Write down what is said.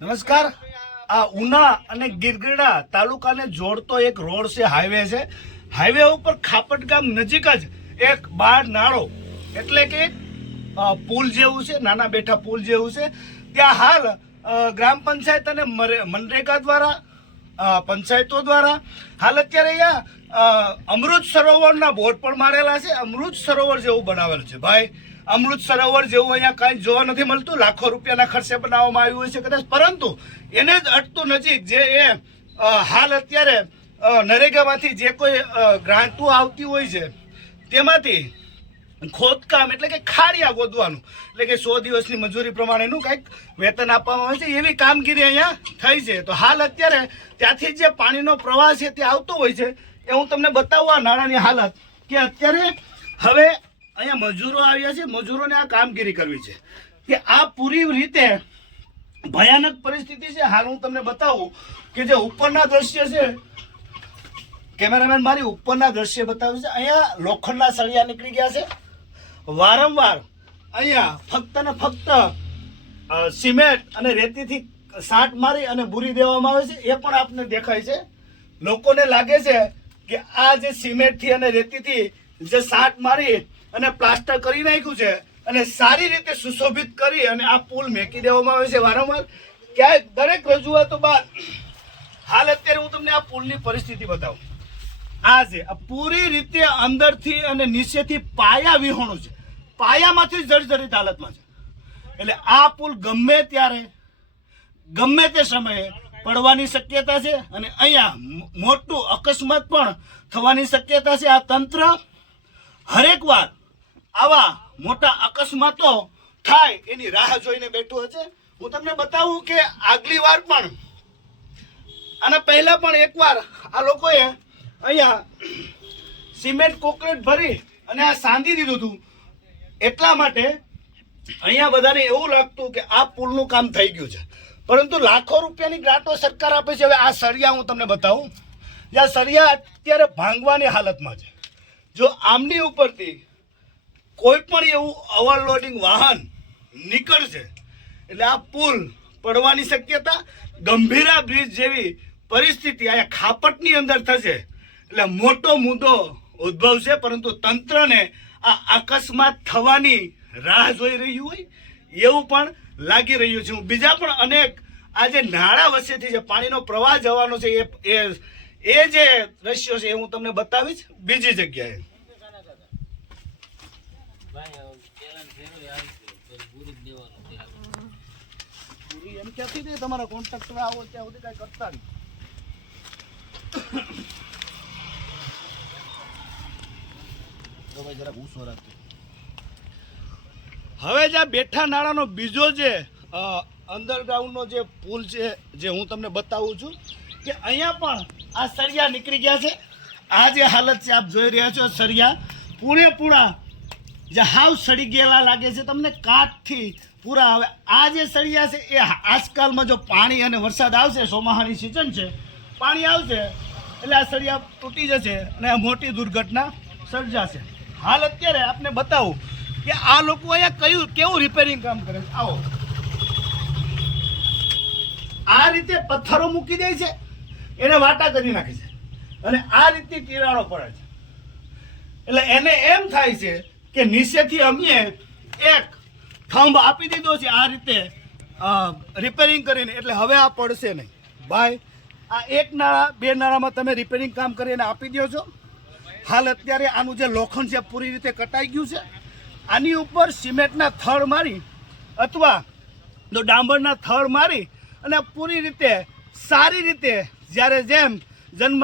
નમસ્કાર. આ ઉના અને ગીરગઢડા તાલુકાને જોડતો એક રોડ છે, હાઈવે છે. હાઈવે ઉપર ખાપટ ગામ નજીક જ એક બાર નાળો એટલે કે પુલ જેવું છે, નાના બેઠા પુલ જેવું છે. ત્યાં હાલ ગ્રામ પંચાયત અને મનરેગા દ્વારા પંચાયતો દ્વારા હાલ અત્યારે અહીંયા અમૃત સરોવરના બોર્ડ પણ મારેલા છે. અમૃત સરોવર જેવું બનાવેલ છે ભાઈ. અમૃત સરોવર જેવું અહીંયા કાંઈ જોવા નથી મળતું. લાખો રૂપિયાના ખર્ચે બનાવવામાં આવ્યું હોય છે કદાચ, પરંતુ એને જ અટતું નજીક જે એ હાલ અત્યારે નરેગામાંથી જે કોઈ ગ્રાન્ટો આવતી હોય છે તેમાંથી ખોદકામ એટલે કે ખાડિયા ગોદવાનું, એટલે કે 100 દિવસની મજૂરી પ્રમાણેનું કંઈક વેતન આપવામાં આવે છે, એવી કામગીરી અહીંયા થઈ છે. તો હાલ અત્યારે ત્યાંથી જે પાણીનો પ્રવાહ છે તે આવતો હોય છે એ હું તમને બતાવું આ નાણાંની હાલત કે અત્યારે હવે અહીંયા મજૂરો આવ્યા છે, મજૂરોને આ કામગીરી કરવી છે કે આ પૂરી રીતે ભયાનક પરિસ્થિતિ છે. હાલ હું તમને બતાવું કે જે ઉપરના દ્રશ્ય છે, કેમેરામેન મારી ઉપરના દ્રશ્ય બતાવે છે. અહીંયા લોખંડના સળિયા નીકળી ગયા છે. વારંવાર અહીંયા ફક્ત ને ફક્ત સિમેન્ટ અને રેતીથી સાટ મારી અને બુરી દેવામાં આવે છે. એ પણ આપને દેખાય છે. લોકોને લાગે છે કે આ જે સિમેન્ટથી અને રેતીથી જે સાટ મારી અને પ્લાસ્ટર કરી નાખ્યું છે અને સારી રીતે સુશોભિત કરી અને આ પુલ મેકી દેવામાં આવે છે વારંવાર. ક્યાંય દરેક રજૂઆતો બાદ હાલ અત્યારે હું તમને આ પુલની પરિસ્થિતિ બતાવું. આ છે આ પૂરી રીતે અંદરથી અને નીચેથી પાયા વિહોણું છે, પાયામાંથી જર્જરિત હાલતમાં છે. એટલે આ પુલ ગમે ત્યારે ગમે તે સમયે પડવાની શક્યતા છે અને અહીંયા મોટું અકસ્માત પણ થવાની શક્યતા છે. આ તંત્ર હરેક વાર આવા મોટા અકસ્માતો થાય એની રાહ જોઈને બેઠું હશે. હું તમને બતાવું કે આગલી વાર પણ આના પહેલા પણ એકવાર આ લોકોએ અહીંયા સિમેન્ટ કોન્ક્રીટ ભરી અને આ સાંધી દીધું હતું. એટલા માટે અહીંયા બધાને એવું લાગતું કે આ પુલનું કામ થઈ ગયું છે, પરંતુ લાખો રૂપિયાની ગ્રાન્ટો સરકાર આપે છે. હવે આ સળિયા હું તમને બતાવું. જ્યાં સળિયા અત્યારે ભાંગવાની હાલતમાં છે. જો આમની ઉપરથી કોઈ પણ એવું ઓવરલોડિંગ વાહન નીકળશે એટલે આ પુલ પડવાની શક્યતા, ગંભીરા બ્રિજ જેવી પરિસ્થિતિ અહીંયા ખાપટની અંદર થશે. એટલે મોટો મુદ્દો ઉદ્ભવશે. પરંતુ તંત્રને આ અકસ્માત થવાની રાહ જોઈ રહ્યું હોય એવું પણ લાગી રહ્યું છે. હું બીજા પણ અનેક આ જે નાળા વચ્ચેથી જે પાણીનો પ્રવાહ જવાનો છે એ જે દ્રશ્યો છે એ હું તમને બતાવીશ બીજી જગ્યાએ. એમ ક્યાંથી નહીં, તમારા કોન્ટ્રાક્ટર આવો ત્યાં સુધી કઈ કરતા નહીં. હવે જે બેઠા નાળાનો બીજો જે અંડરગ્રાઉન્ડનો જે પુલ છે જે હું તમને બતાવું છું કે અહીંયા પણ આ સળિયા નીકળી ગયા છે. આ જે હાલત છે આપ જોઈ રહ્યા છો, સળિયા પૂરેપૂરા જે હાવ સડી ગયેલા લાગે છે તમને કાચથી પૂરા. હવે આ જે સળિયા છે એ આજકાલમાં જો પાણી અને વરસાદ આવશે, ચોમાસાની સિઝન છે, પાણી આવશે એટલે આ સળિયા તૂટી જશે અને આ મોટી દુર્ઘટના સર્જાશે. હાલ અત્યારે આપને બતાવું કે આ લોકો અહીંયા કેવું રિપેરિંગ કામ કરે છે. આવો, આ રીતે પથ્થરો મૂકી દે છે, એને વાટા કરી નાખે છે અને આ રીતની તિરાડો પડે છે. એટલે એને એમ થાય છે કે નીચેથી અમે એક થંભ આપી દીધો છે આ રીતે રિપેરિંગ કરીને, એટલે હવે આ પડશે નહીં. ભાઈ આ એક નાળા બે નાળામાં તમે રિપેરિંગ કામ કરીને આપી દો છો. હાલ અત્યારે આનું જે લોખંડ છે પૂરી રીતે કટાઈ ગયું છે. આની ઉપર સિમેન્ટના થડ મારી અથવા તો ડાંબરના થડ મારી અને પૂરી રીતે સારી રીતે જ્યારે જેમ જન્મ